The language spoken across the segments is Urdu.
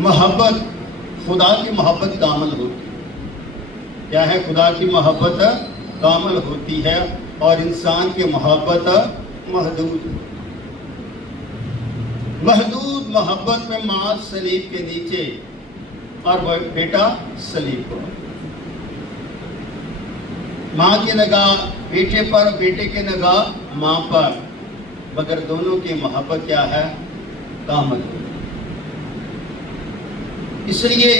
محبت، خدا کی محبت کامل ہوتی ہے. کیا ہے؟ خدا کی محبت کامل ہوتی ہے اور انسان کی محبت محدود. محدود محبت میں ماں صلیب کے نیچے اور وہ بیٹا صلیب پر. ماں کی نگاہ بیٹے پر، بیٹے کی نگاہ ماں پر، مگر دونوں کی محبت کیا ہے؟ کامل. اس لیے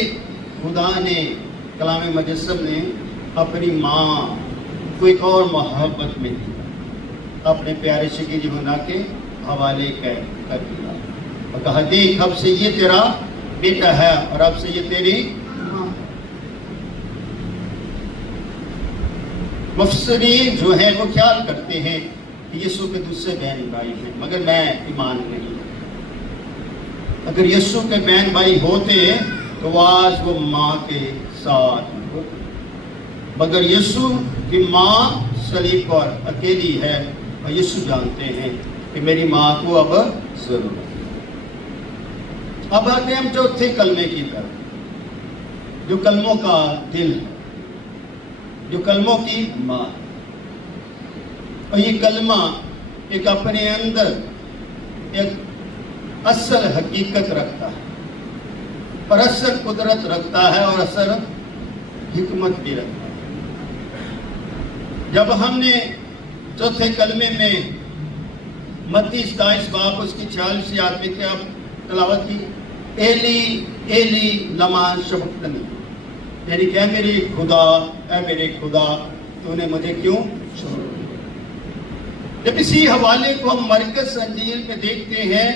خدا نے، کلام مجسم نے اپنی ماں کو ایک اور محبت میں دیا، اپنے پیارے شقیق یوحنا کے حوالے کر دیا اور کہا دیکھ اب سے یہ تیرا بیٹا ہے اور اب سے یہ تیری ماں. مفسرین جو ہیں وہ خیال کرتے ہیں کہ یسوع کے دوسرے بہن بھائی ہیں، مگر میں ایمان نہیں. اگر یسوع کے بہن بھائی ہوتے تو آج وہ ماں کے ساتھ ہوتے، مگر یسوع کی ماں صلیب پر اکیلی ہے اور یسوع جانتے ہیں کہ میری ماں کو اب ضرورت ہے. اب آتے ہم چوتھے کلمے کی طرف، جو کلموں کا دل ہے، جو کلموں کی ماں ہے. اور یہ کلمہ ایک اپنے اندر ایک اصل حقیقت رکھتا ہے اور اصل قدرت رکھتا ہے اور اصل حکمت بھی رکھتا ہے. جب ہم نے چوتھے کلمے میں متی 27 باب اس کی 46 آیت میں کیا تلاوت کی؟ ایلی ایلی لما شبقتنی، یعنی کہ اے میرے خدا، اے میرے خدا تو نے مجھے کیوں چھوڑا. جب اسی حوالے کو ہم مرکز انجیل میں دیکھتے ہیں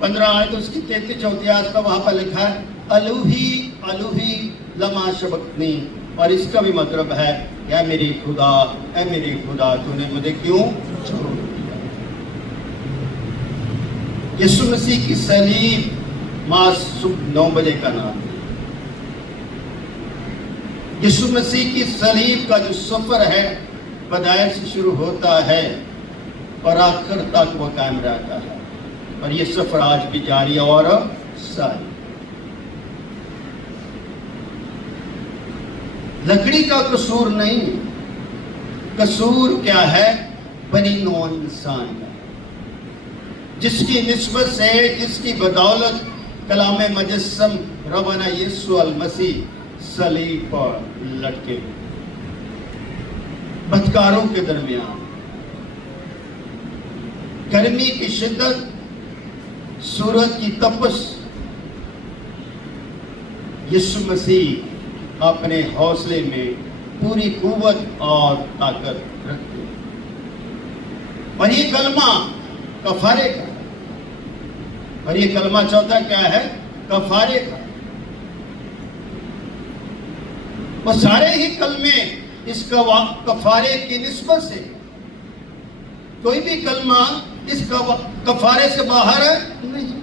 15 آیت اس کی 33-34 آیت کا، وہاں پر لکھا ہے الوہی الوہی لما شبقتنی، اور اس کا بھی مطلب ہے کہ اے میرے خدا، اے میرے خدا تو نے مجھے کیوں چھوڑ دیا. یسوع مسیح کی صلیب ماں صبح 9 بجے کا نام ہے. یسوع مسیح کی صلیب کا جو سفر ہے بداعث سے شروع ہوتا ہے اور آخر تک وہ قائم رہتا ہے، اور یہ سفر آج بھی جاری اور ساری. لکڑی کا قصور نہیں، قصور کیا ہے؟ بنی نوع انسان کا، جس کی نسبت سے، جس کی بدولت کلام مجسم ربنا یسوع المسیح صلیب پر لٹکے بدکاروں کے درمیان گرمی کی شدت، سورج کی تپش، یسوع مسیح اپنے حوصلے میں پوری قوت اور طاقت رکھتے ہیں. اور یہ کلمہ کفارے کا، اور یہ کلمہ چوتھا کیا ہے؟ کفارے کا. اور سارے ہی کلمے اس کفارے کی نسبت سے، کوئی بھی کلمہ اس کفارے سے باہر نہیں.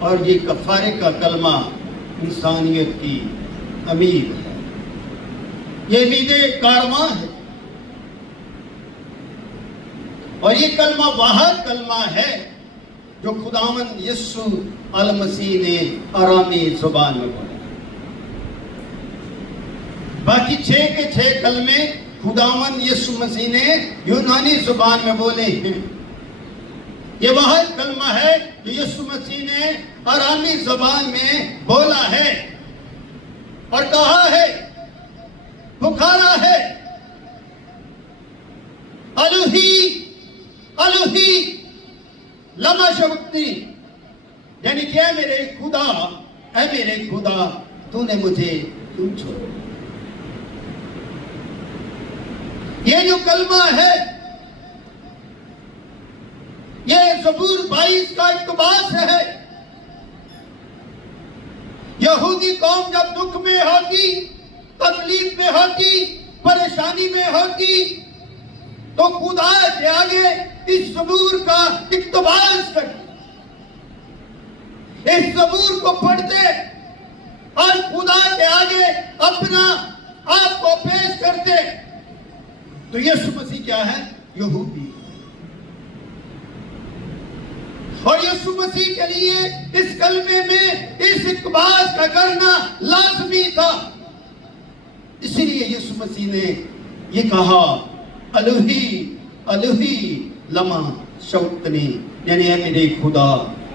اور یہ کفارے کا کلمہ انسانیت کی امید ہے، یہ امید کارواں ہے. اور یہ کلمہ واحد کلمہ ہے جو خداوند یسوع المسیح نے آرامی زبان میں بولا. باقی 6 کے 6 کلمے خداوند یسوع مسیح نے یونانی زبان میں بولے ہیں. یہ واحد کلمہ ہے جو یسوع مسیح نے آرامی زبان میں بولا ہے اور کہا ہے، پکارا ہے، الوہی الوہی لما شبقتنی، یعنی کہ اے میرے خدا، اے میرے خدا تو نے مجھے کیوں چھوڑا. یہ جو کلمہ ہے یہ زبور 22 کا اقتباس ہے. یہودی قوم جب دکھ میں ہوتی، تکلیف میں ہوتی، پریشانی میں ہوتی تو خدا کے آگے اس زبور کا اقتباس کرتے، اس زبور کو پڑھتے اور خدا کے آگے اپنا آپ کو پیش کرتے. تو یسوع مسیح کیا ہے؟ یہودی. اور یسوع مسیح کے لیے اس کلمے میں اس اقتباس کا کرنا لازمی تھا. اسی لیے یسوع مسیح نے یہ کہا الوہی الوہی لما شوقتنی، یعنی اے میرے خدا،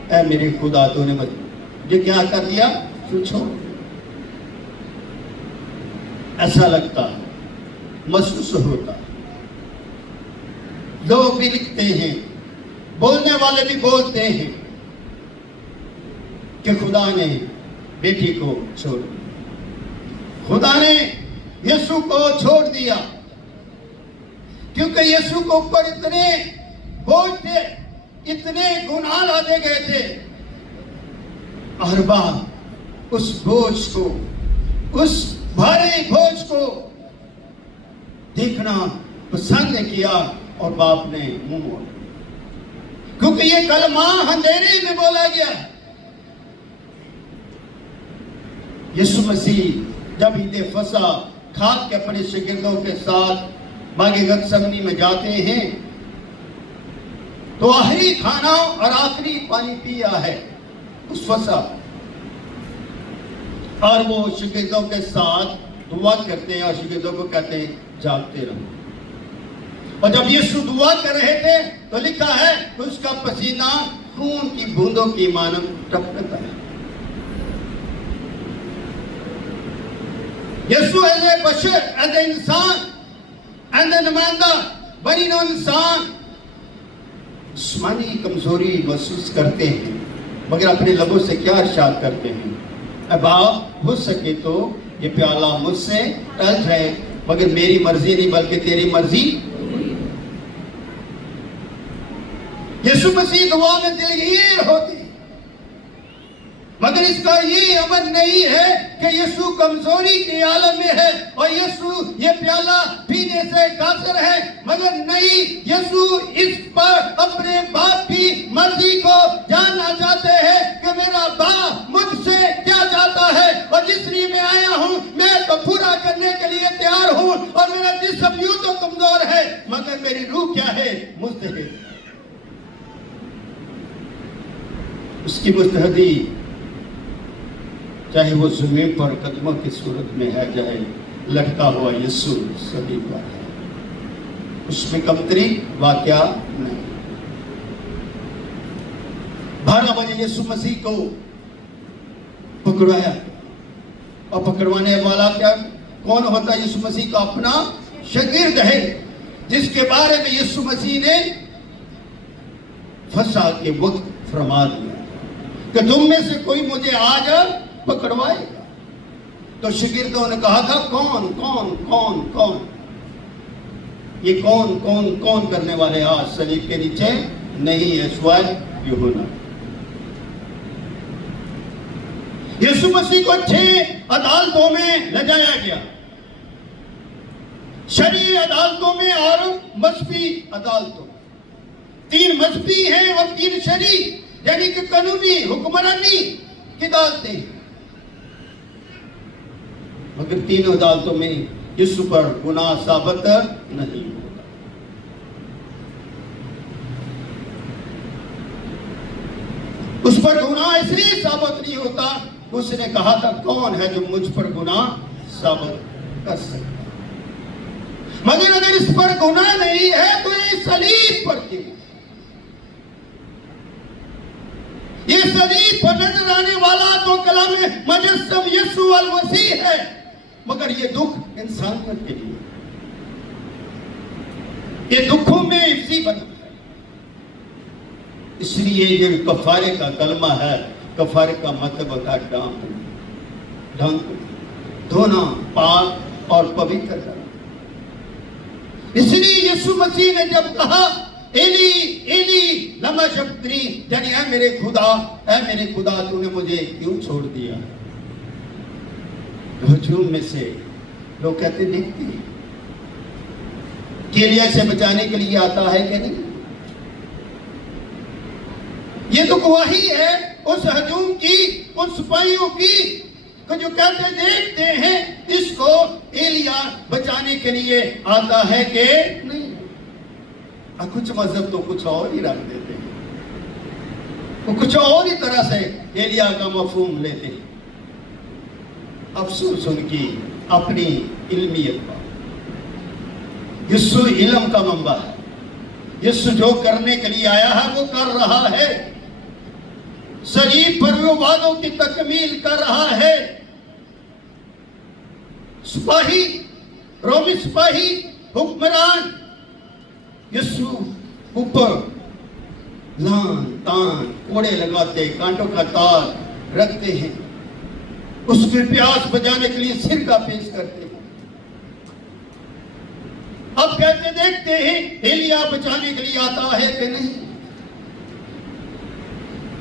اے میرے خدا تو نے مجھے کیا کر دیا، چھوڑ. ایسا لگتا محسوس ہوتا، لوگ بھی لکھتے ہیں، بولنے والے بھی بولتے ہیں کہ خدا نے بیٹی کو چھوڑ دیا، خدا نے یسوع کو چھوڑ دیا، کیونکہ یسوع کو اوپر اتنے بوجھ تھے، اتنے گناہ لادے گئے تھے. اربا اس بوجھ کو، اس بھاری بوجھ کو دیکھنا پسند نے کیا اور باپ نے منہ موڑا، کیونکہ یہ کلمہ اندھیرے میں بولا گیا. یسوع مسیح جب عید فصح کھا کے اپنے شاگردوں کے ساتھ باغ گتسمنی میں جاتے ہیں تو آخری کھانا اور آخری پانی پیا ہے اس فصح، اور وہ شاگردوں کے ساتھ دعا کرتے ہیں اور شاگردوں کو کہتے ہیں جاگتے رہو. اور جب یسوع دعا کر رہے تھے تو لکھا ہے کہ اس کا پسینہ خون کی بوندوں کی مانند ٹپکتا ہے. یسوع ایز اے بشر، ایز اے انسان، ایز اے نمائندہ بنی نوع انسان جسمانی کمزوری محسوس کرتے ہیں، مگر اپنے لبوں سے کیا ارشاد کرتے ہیں، اے باپ ہو سکے تو یہ پیالہ مجھ سے ٹل جائے، مگر میری مرضی نہیں بلکہ تیری مرضی. یسوع مسیح دعا میں دلگیر ہوتی، مگر اس کا یہ امر نہیں ہے کہ یسوع کمزوری کے عالم میں ہے اور یسوع یہ پیالہ پینے سے قاصر ہے، مگر نہیں، یسوع اس پر اپنے باپ کی مرضی کو جاننا چاہتے ہیں کہ میرا باپ مجھ سے کیا چاہتا ہے، اور جس لیے میں آیا ہوں میں تو پورا کرنے کے لیے تیار ہوں. اور میرا جسم یوں تو کمزور ہے مگر میری روح کیا ہے، مستحق. اس کی مستحدی چاہے وہ زمین پر قدموں کی صورت میں ہے، چاہے لٹکا ہوا یسوع سبھی پر ہے، اس میں کمتری واقعہ نہیں. 12 بجے یسوع مسیح کو پکڑوایا، اور پکڑوانے والا کیا کون ہوتا ہے؟ یسوع مسیح کا اپنا شاگرد ہے، جس کے بارے میں یسوع مسیح نے فصح کے وقت فرما دیا کہ تم میں سے کوئی مجھے آج پکڑوائے گا. تو شاگردوں نے کہا تھا کون کون کون کون، یہ کون کون کون کرنے والے آج صلیب کے نیچے نہیں ہے، سوائے یوحنا. یسوع مسیح کو 6 عدالتوں میں لے جایا گیا، شرعی عدالتوں میں اور مذہبی عدالتوں. 3 مذہبی ہیں اور 3 شرعی، یعنی کہ قانونی حکمرانی کی عدالتیں. مگر 3 عدالتوں میں یسوع پر گناہ ثابت نہیں ہوتا. اس پر گناہ اس لیے ثابت نہیں ہوتا، اس نے کہا تھا کون ہے جو مجھ پر گناہ ثابت کر سکتا. مگر اگر اس پر گناہ نہیں ہے تو یہ صلیب پر کیوں؟ یہ صلیب پر نظر آنے والا تو کلام مجسم یسوع المسیح ہے، مگر یہ دکھ انسانیت کے لیے، یہ دکھوں میں حفظی بنا ہے. اس لیے یہ کفارے کا کلمہ ہے، کفارے کا مطلب ہوتا ہے ڈھانک دھونا، پاک اور پوتر کرنا. اس لیے یسوع مسیح نے جب کہا ایلی ایلی لما شبتنی، یعنی اے میرے خدا تو نے مجھے کیوں چھوڑ دیا. ہجوم میں سے لوگ کہتے دیکھتے ہیں کہ ایلیا سے بچانے کے لیے آتا ہے کہ نہیں. یہ تو گواہی ہے اس ہجوم کی، ان سپاہیوں کی، جو کہتے دیکھتے ہیں اس کو ایلیا بچانے کے لیے آتا ہے کہ نہیں. کچھ مذہب تو کچھ اور ہی رکھ دیتے ہیں. وہ کچھ اور ہی طرح سے ایلیا کا مفہوم لیتے ہیں۔ افسوس ان کی اپنی علمیت پر۔ یسوع علم کا منبع ہے۔ یسوع جو کرنے کے لیے آیا ہے وہ کر رہا ہے، صلیب پر وہ وعدوں کی تکمیل کر رہا ہے۔ سپاہی، رومی سپاہی، حکمران یسوع اوپر لان تان کوڑے لگاتے، کانٹوں کا تار رکھتے ہیں، اس کی پیاس بجانے کے لیے سرکہ پیش کرتے ہیں۔ اب کہتے دیکھتے ہیں ایلیا بچانے کے لیے آتا ہے کہ نہیں۔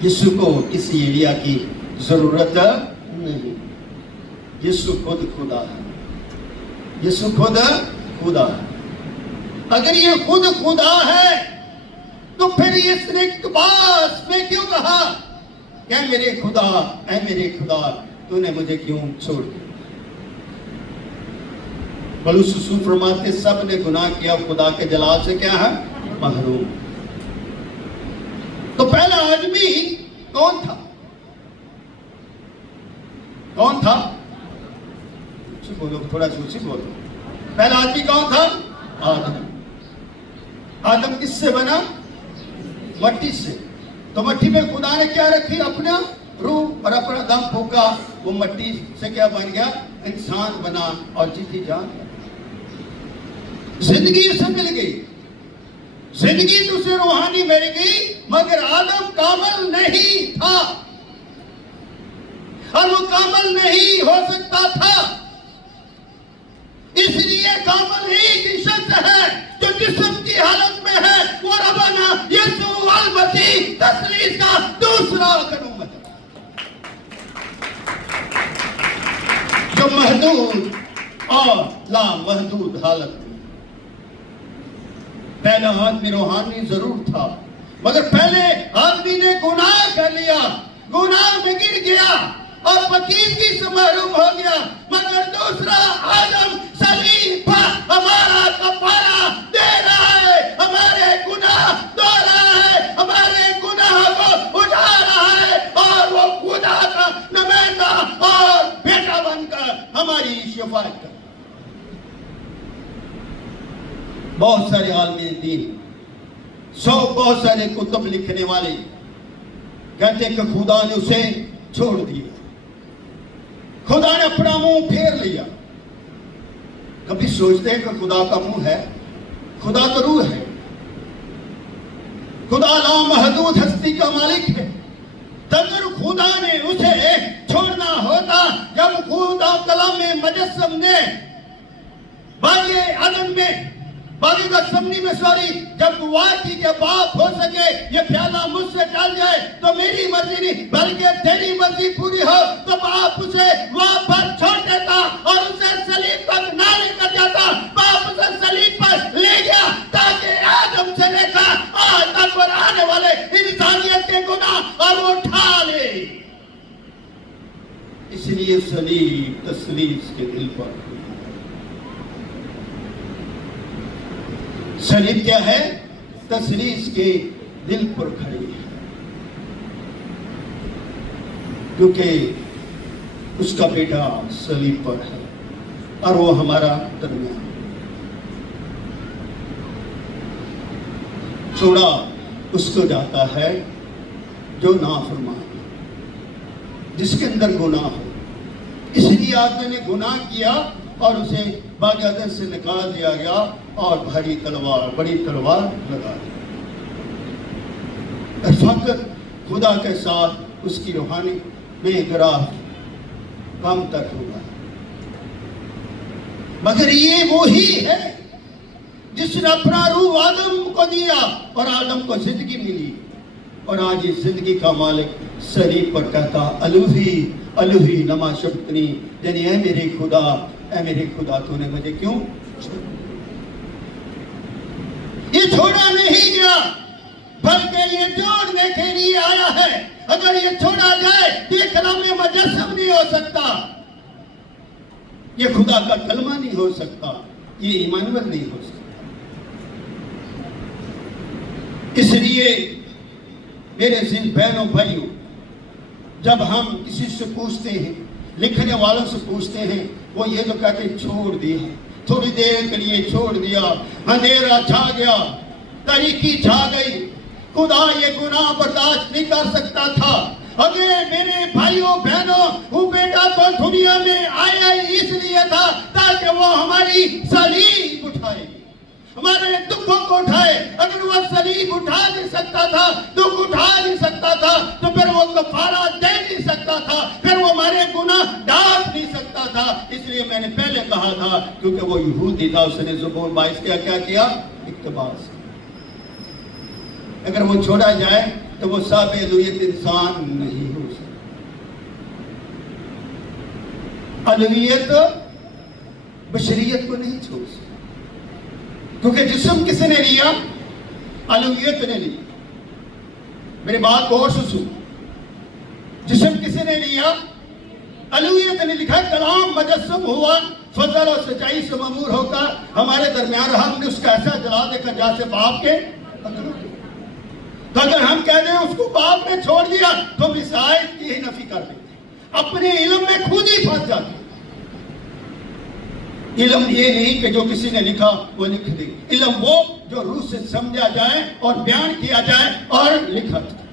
یسوع کو کسی ایلیا کی ضرورت نہیں، یسوع خود خدا ہے، یسوع خود خدا ہے۔ اگر یہ خود خدا ہے تو پھر اس نے اقتباس میں کیوں کہا کہ اے میرے خدا، اے میرے خدا تو نے مجھے کیوں چھوڑ دیا؟ پولس رسول فرماتے سب نے گناہ کیا، خدا کے جلال سے کیا ہے؟ محروم۔ تو پہلا آدمی کون تھا؟ کون تھا؟ بولو تھوڑا سوچی بولو۔ پہلا آدمی کون تھا؟ آدم۔ آدم کس سے بنا؟ مٹی سے۔ تو مٹی میں خدا نے کیا رکھی؟ اپنا روح اور اپنا دم پھونکا، وہ مٹی سے کیا بن گیا؟ انسان بنا اور جیتی جان، زندگی اسے مل گئی، زندگی تو اسے روحانی مل گئی، مگر آدم کامل نہیں تھا اور وہ کامل نہیں ہو سکتا تھا۔ اس لیے کامل ایک شخص ہے جو جسم کی حالت میں ہے، وہ ربنا یسوع المسیح، تثلیث کا دوسرا قانون ہے، جو محدود اور لامحدود حالت میں۔ پہلا آدمی روحانی ضرور تھا، مگر پہلے آدمی نے گناہ کر لیا، گناہ میں گر گیا اور پاکیزگی سے محروم ہو گیا، مگر دوسرا آدم صلیب پر ہمارا کفارہ دے رہا ہے، ہمارے گناہ دھو رہا ہے، ہمارے گناہ کو اٹھا رہا ہے، اور وہ خدا کا نمائندہ اور بیٹا بن کر ہماری شفاعت کر۔ بہت سارے عالم دین، بہت سارے کتب لکھنے والے کہتے ہیں کہ خدا نے اسے چھوڑ دیا، خدا نے اپنا منہ پھیر لیا۔ کبھی سوچتے ہیں کہ خدا کا منہ ہے؟ خدا تو روح ہے، خدا لامحدود ہستی کا مالک ہے۔ اگر خدا نے اسے چھوڑنا ہوتا، جب خدا کلام مجسم نے باغ گثمانی میں جب دعا کی کہ باپ ہو سکے یہ پیالہ مجھ سے ٹل جائے تو میری مرضی نہیں بلکہ تیری مرضی پوری ہو، تو باپ اسے وہاں پر چھوڑ دیتا اور اسے صلیب تک نہ لے کر جاتا۔ باپ اسے صلیب پر لے گیا تاکہ آدم سے لے کر آج تک پر آنے والے انسانیت کے گناہ اور وہ اٹھا لے۔ اس لیے صلیب تثلیث کے دل پر، صلیب کیا ہے؟ تثلیث کے دل پر کھڑی ہے، کیونکہ اس کا بیٹا صلیب پر ہے اور وہ ہمارا درمیان۔ چھوڑا اس کو جاتا ہے جو نافرمان، جس کے اندر گناہ ہو۔ اس لیے آدمی نے گناہ کیا اور اسے باغ عدن سے نکال دیا گیا اور بڑی تلوار لگا دی۔ فقط خدا کے ساتھ اس کی روحانی بے گراف کم تک ہوگا، مگر یہ وہی ہے جس نے اپنا روح آدم کو دیا اور آدم کو زندگی ملی، اور آج اس زندگی کا مالک صلیب پر کہتا الوہی الوہی لما شبتنی، یعنی اے میرے خدا تو نے مجھے کیوں چھوڑا؟ یہ چھوڑا نہیں گیا بلکہ یہ جوڑنے کے لیے آیا ہے۔ اگر یہ چھوڑا جائے تو یہ کلام مجسم نہیں ہو سکتا، یہ خدا کا کلمہ نہیں ہو سکتا، یہ ایمانویل نہیں ہو سکتا۔ اس لیے میرے بہنوں بھائیوں، جب ہم کسی سے پوچھتے ہیں، لکھنے والوں سے پوچھتے ہیں، وہ یہ تو کہتے ہیں چھوڑ دیا، تھوڑی دیر کے لیے چھوڑ دیا، اندھیرا چھا گیا، تاریکی چھا گئی، خدا یہ گناہ برداشت نہیں کر سکتا تھا۔ اگر میرے بھائیوں بہنوں، وہ بیٹا تو دنیا میں آیا اس لیے تھا تاکہ وہ ہماری صلیب اٹھائے، ہمارے دکھوں کو اٹھائے۔ اگر وہ صلیب اٹھا نہیں سکتا تھا، دکھ اٹھا نہیں سکتا تھا، تو پھر وہ کفارہ دے نہیں سکتا تھا، پھر وہ ہمارے گناہ ڈھانپ نہیں سکتا تھا۔ اس لیے میں نے پہلے کہا تھا، کیونکہ وہ یہودی تھا، اس نے زبور 22 کیا کیا؟ اقتباس۔ اگر وہ چھوڑا جائے تو وہ صاحب الوہیت انسان نہیں ہو سکتا۔ الوہیت بشریت کو نہیں چھوڑ سکتا، کیونکہ جسم کس نے لیا؟ الوہیت نے لیا۔ میری بات غور سے سن، جسم کس نے لیا؟ الوہیت نے لکھا، کلام مجسم ہوا، فضل اور سچائی سے مامور ہو کر ہمارے درمیان رہا، ہم نے اس کا ایسا جلا دیکھا جیسے باپ کے قتل۔ تو اگر ہم کہہ دیں اس کو باپ نے چھوڑ دیا تو ہم اس آیت کی ہی نفی کر دیتے، اپنے علم میں خود ہی پھنس جاتے۔ علم یہ نہیں کہ جو کسی نے لکھا وہ لکھ دے، علم وہ جو روح سے سمجھا جائے اور بیان کیا جائے اور لکھا جائے۔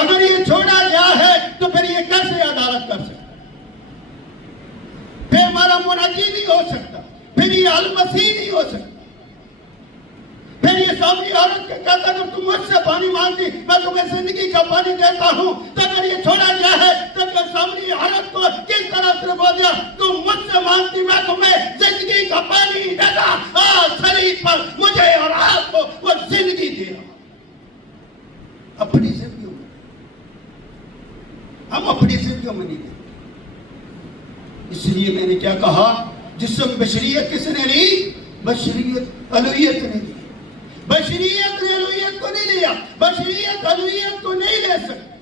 اگر یہ چھوڑا گیا ہے تو پھر یہ کیسے عدالت کر سکتا؟ پھر ہمارا مناجی نہیں ہو سکتا، پھر یہ المسیح نہیں ہو سکتا۔ پھر یہ سامری عورت کے کہتا ہے، تم مجھ سے پانی مانگتی، میں تمہیں زندگی کا پانی دیتا ہوں۔ تو اگر یہ چھوڑا گیا ہے تو سامری عورت کو کس طرح سے بول دیا، تم مجھ سے مانگتی، میں تمہیں زندگی کا پانی دیتا۔ صلیب پر مجھے اور آپ کو وہ زندگی دے رہا۔ اپنی زندگیوں میں ہم اپنی زندگیوں میں نہیں دیتے۔ اس لیے میں نے کیا کہا، جسم بشریت کس نے لی؟ بشریت الوہیت نے لی۔ بشریت نے الوہیت کو نہیں لیا، بشریت الوہیت کو نہیں لے سکتی،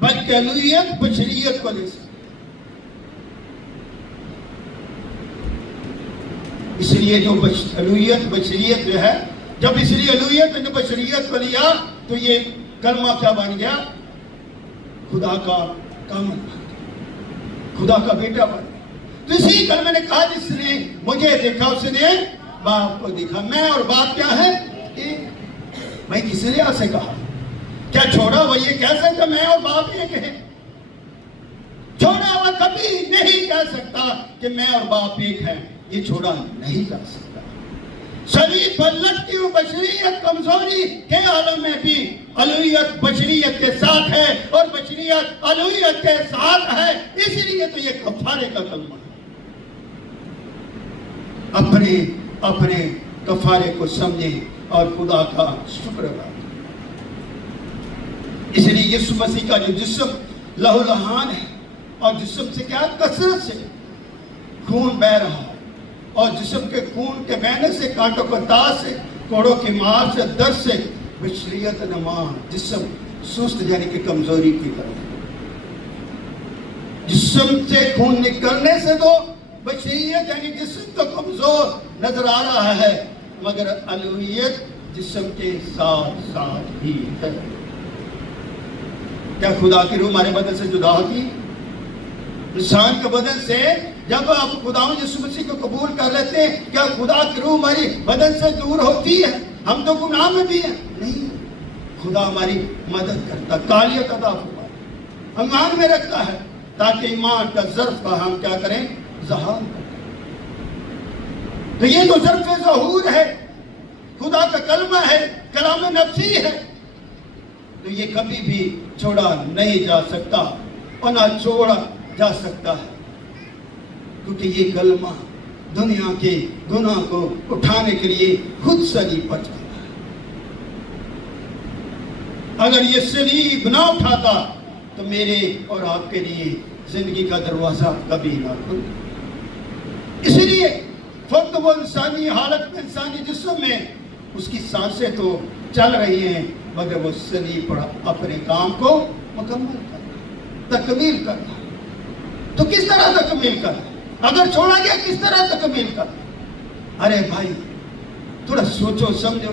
بلکہ الوہیت بشریت کو لے سکتی۔ اس لیے جو الوہیت بشریت جو ہے، جب اس لیے الوہیت نے بشریت کو لیا تو یہ کلمہ کیا بن گیا؟ خدا کا کامل بن گیا، خدا کا بیٹا بن گیا۔ تو اسی کلمہ نے کہا، جس نے مجھے دیکھا اس نے باپ کو دیکھا۔ میں اور باپ کیا ہے؟ میں کس لحاظ سے کہا؟ کیا چھوڑا وہ یہ کہہ سکتا میں اور باپ یہ کہیں؟ چھوڑا ہوا کبھی نہیں کہہ سکتا کہ میں اور باپ ایک ہیں، یہ چھوڑا نہیں جا سکتا۔ صلیب پر لٹکی ہوئی بشریت کمزوری کے عالم میں بھی الوہیت بشریت کے ساتھ ہے، اور بشریت الوہیت کے ساتھ ہے۔ اسی لیے تو یہ کفارے کا کلمہ ہے۔ اپنے کفارے کو سمجھیں اور خدا کا شکر ادا کریں۔ اس لیے یسوع مسیح کا جو جسم لہو لہان ہے، اور جسم سے کیا کثرت سے خون بہ رہا ہے، اور جسم کے خون کے بہنے سے، کانٹوں کو تاج سے، کوڑوں کی مار سے، درد سے بشریت نما، جسم سست یعنی کہ کمزوری کی طرف۔ جسم سے خون نکلنے سے تو بشریت یعنی جسم تو کمزور نظر آ رہا ہے، مگر الوہیت جسم کے ساتھ ساتھ ہی ہے۔ کیا خدا کی روح ہمارے بدن سے جدا ہوتی؟ انسان کے بدن سے جب آپ خدا یسوع مسیح کو قبول کر لیتے ہیں، کیا خدا کی روح ہماری بدن سے دور ہوتی ہے؟ ہم تو گناہ میں بھی ہیں، نہیں، خدا ہماری مدد کرتا، کالیت ادا ہوا، ایمان میں رکھتا ہے، تاکہ ایمان کا ظرف کا ہم کیا کریں؟ ظہور کریں۔ تو یہ تو ظرف ظہور ہے، خدا کا کلمہ ہے، کلام نفسی ہے، تو یہ کبھی بھی چھوڑا نہیں جا سکتا اور نہ چھوڑا جا سکتا ہے، کیونکہ یہ کلمہ دنیا کے گناہ کو اٹھانے کے لیے خود صلیب پر چلا ہے۔ اگر یہ صلیب نہ اٹھاتا تو میرے اور آپ کے لیے زندگی کا دروازہ کبھی نہ کھلتا۔ اسی لیے وقت وہ انسانی حالت میں، انسانی جسم میں اس کی سانسیں تو چل رہی ہیں، مگر وہ صلیب پر اپنے کام کو مکمل کرنا، تکمیل کرنا۔ تو کس طرح تکمیل کرنا؟ اگر چھوڑا گیا کس طرح تکمیل کرنا؟ ارے بھائی تھوڑا سوچو سمجھو،